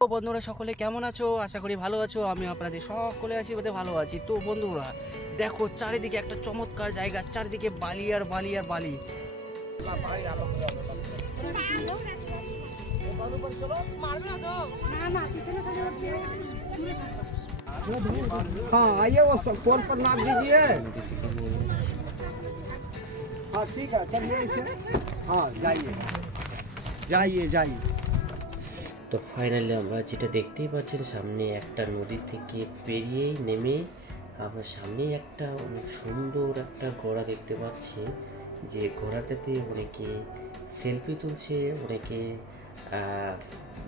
তো বন্ধুরা সকলে কেমন আছো আশা করি ভালো আছো আমি আপনাদের সকলে আছি বোধহয় ভালো আছি তো বন্ধুরা দেখো চারিদিকে একটা চমৎকার জায়গা চারিদিকে বালি আর বালি আর বালি हाँ आइए वो सब फोन पर नाप दीजिए हाँ ठीक है चलिए इसे हाँ जाइए जाइए जाइए তো ফাইনালি আমরা যেটা দেখতেই পাচ্ছেন, সামনে একটা নদী থেকে পেরিয়েই নেমে আমরা সামনেই একটা অনেক সুন্দর একটা ঘোড়া দেখতে পাচ্ছি। যে ঘোড়াটাতে অনেকে সেলফি তুলছে, অনেকে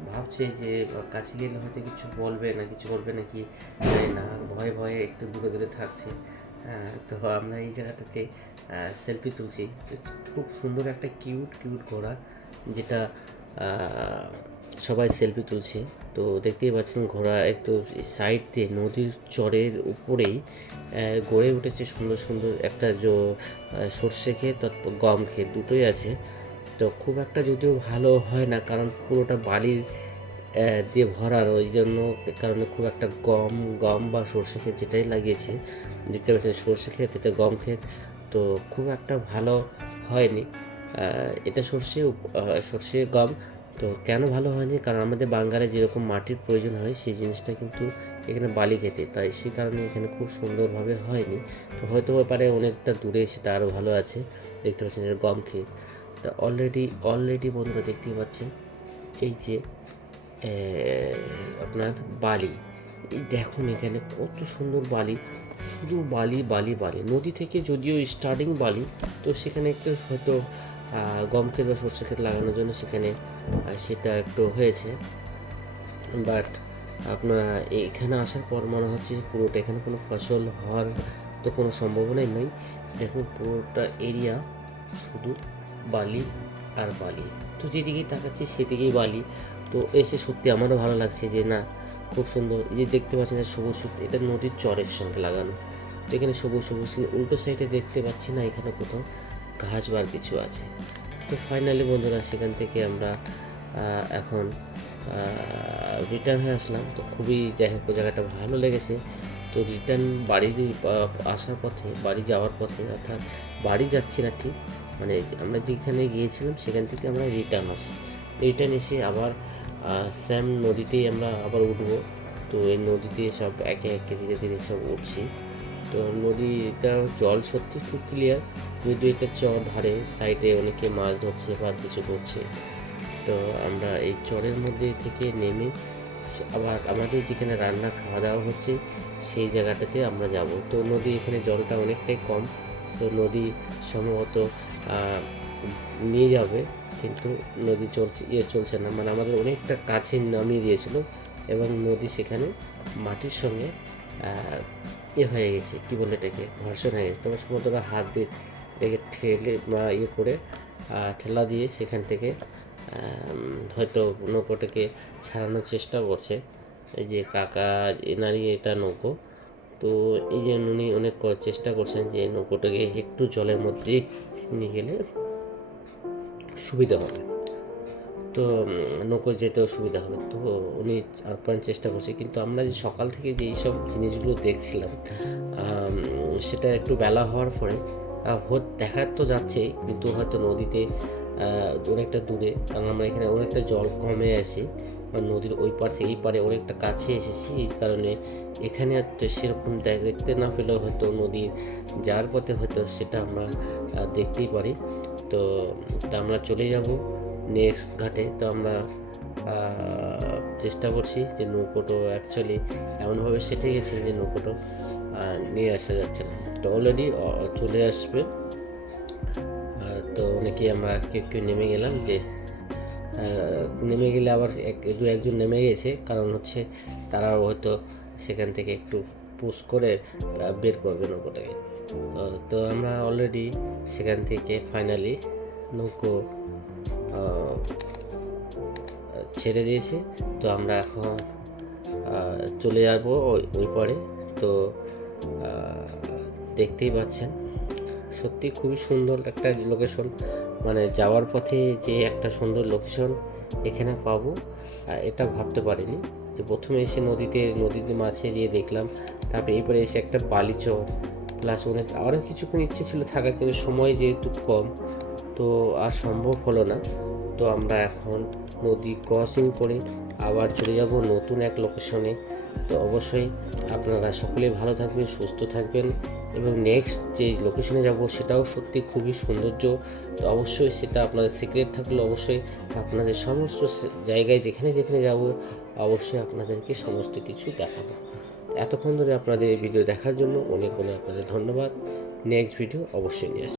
ভাবছে যে কাছে গেলে হয়তো কিছু বলবে না, কিছু বলবে নাকি না, ভয়ে ভয়ে একটু দূরে দূরে থাকছে। তো আমরা এই জায়গাটাতে সেলফি তুলছি। খুব সুন্দর একটা কিউট কিউট ঘোড়া, যেটা সবাই সেলফি তুলছে। তো দেখতেই পাচ্ছেন ঘোড়া একটু সাইড দিয়ে নদীর চরের উপরেই গড়ে উঠেছে সুন্দর সুন্দর একটা জো সর্ষে ক্ষেত গম ক্ষেত দুটোই আছে। তো খুব একটা যদিও ভালো হয় না, কারণ পুরোটা বালির দিয়ে ভরার ওই জন্য কারণে খুব একটা গম গম বা সর্ষে ক্ষেত যেটাই লাগিয়েছে, দেখতে পাচ্ছেন সর্ষে ক্ষেত এটা গম ক্ষেত, তো খুব একটা ভালো হয়নি। এটা সর্ষে সর্ষে গম। তো কেন ভালো হয়নি? কারণ আমাদের বাঙ্গালে যেরকম মাটির প্রয়োজন হয়, সেই জিনিসটা কিন্তু এখানে বালি খেতে। তাই সেই কারণে এখানে খুব সুন্দরভাবে হয়নি। তো হয়তো পারে অনেকটা দূরে সেটা আরও ভালো আছে। দেখতে পাচ্ছেন এর গম ক্ষেত। তা অলরেডি অলরেডি বন্ধুরা দেখতে পাচ্ছেন, এই যে আপনার বালি। দেখুন এখানে কত সুন্দর বালি। শুধু বালি বালি বালি। নদী থেকে যদিও স্টার্টিং বালি, তো সেখানে একটু হয়তো গম ক্ষেত বা সর্ষে ক্ষেত লাগানোর জন্য সেখানে সেটা একটু হয়েছে। বাট আপনার এখানে আসার পর মনে হচ্ছে পুরোটা এখানে কোনো ফসল হওয়ার তো কোনো সম্ভাবনাই নেই। দেখুন পুরোটা এরিয়া শুধু বালি আর বালি। তো যেদিকেই তাকাচ্ছি সেদিকেই বালি। তো এসে সত্যি আমারও ভালো লাগছে যে না খুব সুন্দর। এই যে দেখতে পাচ্ছেন সবুজ, এটা নদীর চরের সঙ্গে লাগানো। তো এখানে সবুজ সবুজ উল্টো সাইডে দেখতে পাচ্ছি না এখানে কোথাও। ঘাস বার কিছু আছে। তো ফাইনালি বন্ধুরা সেখান থেকে আমরা এখন রিটার্ন হয়ে আসলাম। তো খুবই যাই হোক জায়গাটা ভালো লেগেছে। তো রিটার্ন বাড়ি আহ, আসার পথে বাড়ি যাওয়ার পথে অর্থাৎ বাড়ি যাচ্ছি না ঠিক মানে আমরা যেখানে গিয়েছিলাম সেখান থেকে আমরা রিটার্ন আসি। রিটার্ন এসে আবার স্যাম নদীতেই আমরা আবার উঠবো। তো এই নদীতে সব একে একে ধীরে ধীরে সব উঠছি। তো নদীটা, জল সত্যি খুব ক্লিয়ার যদিও এটা চর ধারে সাইডে অনেকে মাছ ধরছে বা কিছু করছে। তো আমরা এই চরের মধ্যে থেকে নেমে, আবার আমাদের যেখানে রান্না খাওয়া দাওয়া হচ্ছে, সেই জায়গাটাতে আমরা যাব। তো নদী এখানে জলটা অনেকটাই কম, তো নদী সম্ভবত নিয়ে যাবে, কিন্তু নদী চলছে ইয়ে চলছে না। মানে আমাদের অনেকটা কাছে নামিয়ে দিয়েছিল, এবং নদী সেখানে মাটির সঙ্গে ইয়ে হয়ে গেছে, কী বলে এটাকে? ঘর্ষণ হয়ে গেছে। তোমার সময় ওরা হাত দিয়ে এটাকে ঠেলে বা ইয়ে করে ঠেলা দিয়ে সেখান থেকে হয়তো নৌকোটাকে ছাড়ানোর চেষ্টা করছে। এই যে কাকা, এনারই এটা নৌকো। তো এই যে উনি অনেক চেষ্টা করছেন যে নৌকোটাকে একটু জলের মধ্যে নিয়ে গেলে সুবিধা হবে। তো নৌকো যেতেও সুবিধা হবে। তো উনি আপ্রাণ চেষ্টা করছে। কিন্তু আমরা যে সকাল থেকে যে এইসব জিনিসগুলো দেখছিলাম সেটা একটু বেলা হওয়ার পরে আহ, হত- দেখা তো যাচ্ছেই কিন্তু হয়তো নদীতে অনেকটা দূরে কারণ আমরা এখানে অনেকটা জল কমে আসি নদীর ওই পার থেকে এই পারে অনেকটা কাছে এসেছি এই কারণে এখানে আর সেরকম দেখতে না পেলেও হয়তো নদীর যাওয়ার পথে হয়তো সেটা আমরা দেখতেই পারি। তা আমরা চলে যাব। নেক্সট ঘাটে, তো আমরা চেষ্টা করছি যে নৌকোটো অ্যাকচুয়ালি এমনভাবে সেটে গেছে যে নৌকোটো নিয়ে আসা যাচ্ছে না। তো অলরেডি চলে আসবে। তো অনেকেই আমরা কেউ কেউ নেমে গেলাম যে নেমে গেলে আবার এক, দু একজন নেমে গেছে। কারণ হচ্ছে তারা হয়তো সেখান থেকে একটু পুশ করে বের করবে নৌকোটাকে। তো আমরা অলরেডি সেখান থেকে ফাইনালি নৌকো ছেড়ে দিয়েছে। তো আমরা এখন চলে যাব ওই পরে। তো দেখতেই পাচ্ছেন, সত্যি খুবই সুন্দর একটা লোকেশন মানে যাওয়ার পথে যে একটা সুন্দর লোকেশন এখানে পাবো এটা ভাবতে পারিনি। যে প্রথমে এসে নদীতে নদীতে মাছে দিয়ে দেখলাম, তারপরে এরপরে এসে একটা বালিচর প্লাস অনেক আরও কিছুক্ষণ ইচ্ছে ছিল থাকার, কিন্তু সময় যেহেতু কম তো আর সম্ভব হলো না। তো আমরা এখন নদী ক্রসিং করে আবার চলে যাব নতুন এক লোকেশনে তো অবশ্যই আপনারা সকলেই ভালো থাকবেন, সুস্থ থাকবেন এবং নেক্সট যে লোকেশনে যাব সেটাও সত্যি খুবই সৌন্দর্য। তো অবশ্যই সেটা আপনাদের সিক্রেট থাকলে অবশ্যই আপনাদের সমস্ত জায়গায় যেখানে যেখানে যাব অবশ্যই আপনাদেরকে সমস্ত কিছু দেখাবো। এতক্ষণ ধরে আপনাদের এই ভিডিও দেখার জন্য অনেক অনেক আপনাদের ধন্যবাদ। নেক্সট ভিডিও অবশ্যই নিয়ে